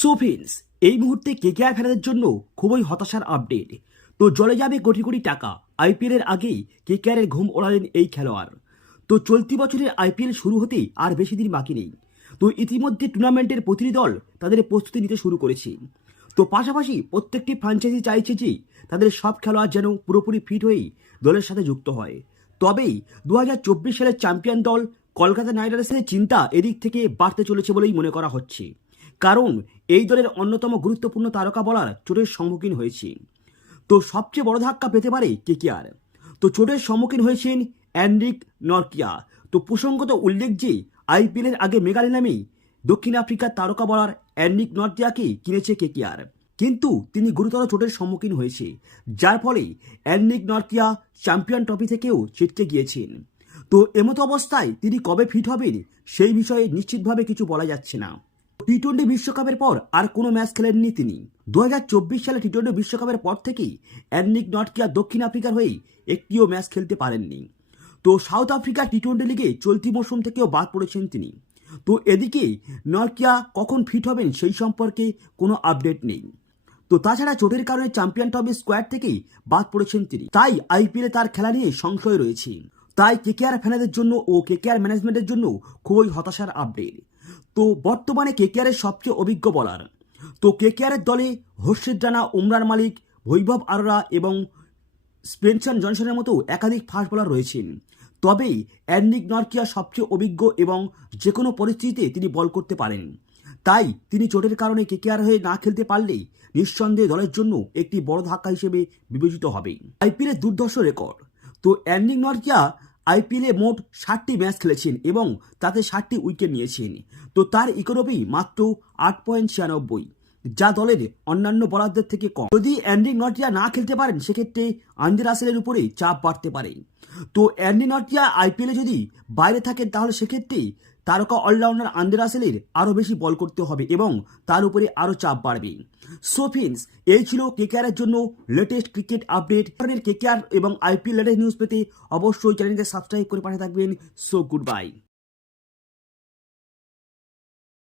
সোফিন্স এই মুহূর্তে কেকেআর ফেরাদের জন্য খুবই হতাশার আপডেট তো জলে যাবে কোটি কোটি টাকা। আইপিএল এর আগেই কেকেআরের ঘুম ওড়ালেন এই খেলোয়াড়। তো চলতি বছরের আইপিএল শুরু হতে আর বেশি দিন বাকি নেই। তো ইতিমধ্যে টুর্নামেন্টের প্রতিটি দল তাদের প্রস্তুতি নিতে শুরু করেছে। তো পাশাপাশি প্রত্যেকটি ফ্র্যাঞ্চাইজি চাইছে যে তাদের সব খেলোয়াড় যেন পুরোপুরি ফিট হয়েই দলের সাথে যুক্ত হয়। তবেই দু হাজার চব্বিশ সালের চ্যাম্পিয়ন দল কলকাতা নাইট রাইডার্সের চিন্তা এদিক থেকে বাড়তে চলেছে বলেই মনে করা হচ্ছে। কারণ এই দলের অন্যতম গুরুত্বপূর্ণ তারকা বলার চোটের সম্মুখীন হয়েছে তো সবচেয়ে বড় ধাক্কা পেতে পারে কেকেআর তো চোটের সম্মুখীন হয়েছেন অ্যান্ড্রিক নরকিয়া। তো প্রসঙ্গত উল্লেখ যে আইপিএলের আগে মেঘালয় নামেই দক্ষিণ আফ্রিকার তারকা বলার অ্যান্ড্রিক নর্টিয়াকে কিনেছে কে কেকেআর কিন্তু তিনি গুরুতর চোটের সম্মুখীন হয়েছে, যার ফলে অ্যান্ড্রিক নর্কিয়া চ্যাম্পিয়ন ট্রফি থেকেও ছিটকে গিয়েছেন। তো এমতো অবস্থায় তিনি কবে ফিট হবেন সেই বিষয়ে নিশ্চিতভাবে কিছু বলা যাচ্ছে না। টি টোয়েন্টি বিশ্বকাপের পর আর কোনো ম্যাচ খেলেননি তিনি। দু হাজার চব্বিশ সালে টি টোয়েন্টি বিশ্বকাপের পর থেকেই অ্যান্নিক নটকিয়া দক্ষিণ আফ্রিকার হয়ে একটিও ম্যাচ খেলতে পারেননি। তো সাউথ আফ্রিকা টি টোয়েন্টি লিগে চলতি মৌসুম থেকেও বাদ পড়েছেন তিনি। তো এদিকে নরকিয়া কখন ফিট হবেন সেই সম্পর্কে কোনো আপডেট নেই। তো তাছাড়া চোটের কারণে চ্যাম্পিয়ন ট্রফি স্কোয়াড থেকেই বাদ পড়েছেন তিনি। তাই আইপিএলে তার খেলা নিয়ে সংশয় রয়েছে। তাই কেকেআর ফ্যানেদের জন্য ও কেকেআর ম্যানেজমেন্টের জন্য খুবই হতাশার আপডেট তো বর্তমানে কেকেআরের সবচেয়ে অভিজ্ঞ বলার তো কেকেআরের দলে হর্ষিত রানা উমরান মালিক, বৈভব আরোরা এবং স্পেনসন জনসনের মতো একাধিক ফাস্ট বোলার রয়েছেন। তবেই অ্যান্ডিক নরকিয়া সবচেয়ে অভিজ্ঞ এবং যে কোনো পরিস্থিতিতে তিনি বল করতে পারেন। তাই তিনি চোটের কারণে কেকেআর হয়ে না খেলতে পারলেই নিঃসন্দেহে দলের জন্য একটি বড় ধাক্কা হিসেবে বিবেচিত হবে। আইপিএলের দুর্ধর্ষ রেকর্ড তো অ্যান্ডিক নরকিয়া আইপিএলে মোট ষাটটি ম্যাচ খেলেছেন এবং তাতে ষাটটি উইকেট নিয়েছেন। তো তার ইকোনমি মাত্র আট পয়েন্ট ছিয়ানব্বই। যা দলের অন্যান্য বলারদের থেকে কম। যদি অ্যান্ডি নটিয়া না খেলতে পারেন, সেক্ষেত্রে আন্ডি রাসেলের উপরে চাপ বাড়তে পারে। তো অ্যান্ডি নটিয়া আইপিএলে যদি বাইরে থাকেন, তাহলে সেক্ষেত্রে তারকা অলরাউন্ডার আন্ডে রাসেলের আরও বেশি বল করতে হবে এবং তার উপরে আরও চাপ বাড়বে। সোফিন্স এই ছিল কেকেআরের জন্য লেটেস্ট ক্রিকেট আপডেট ধরনের কেকেআর এবং আইপিএল লেটেস্ট নিউজ পেতে অবশ্যই চ্যানেলকে সাবস্ক্রাইব করে পাঠিয়ে থাকবেন। So good bye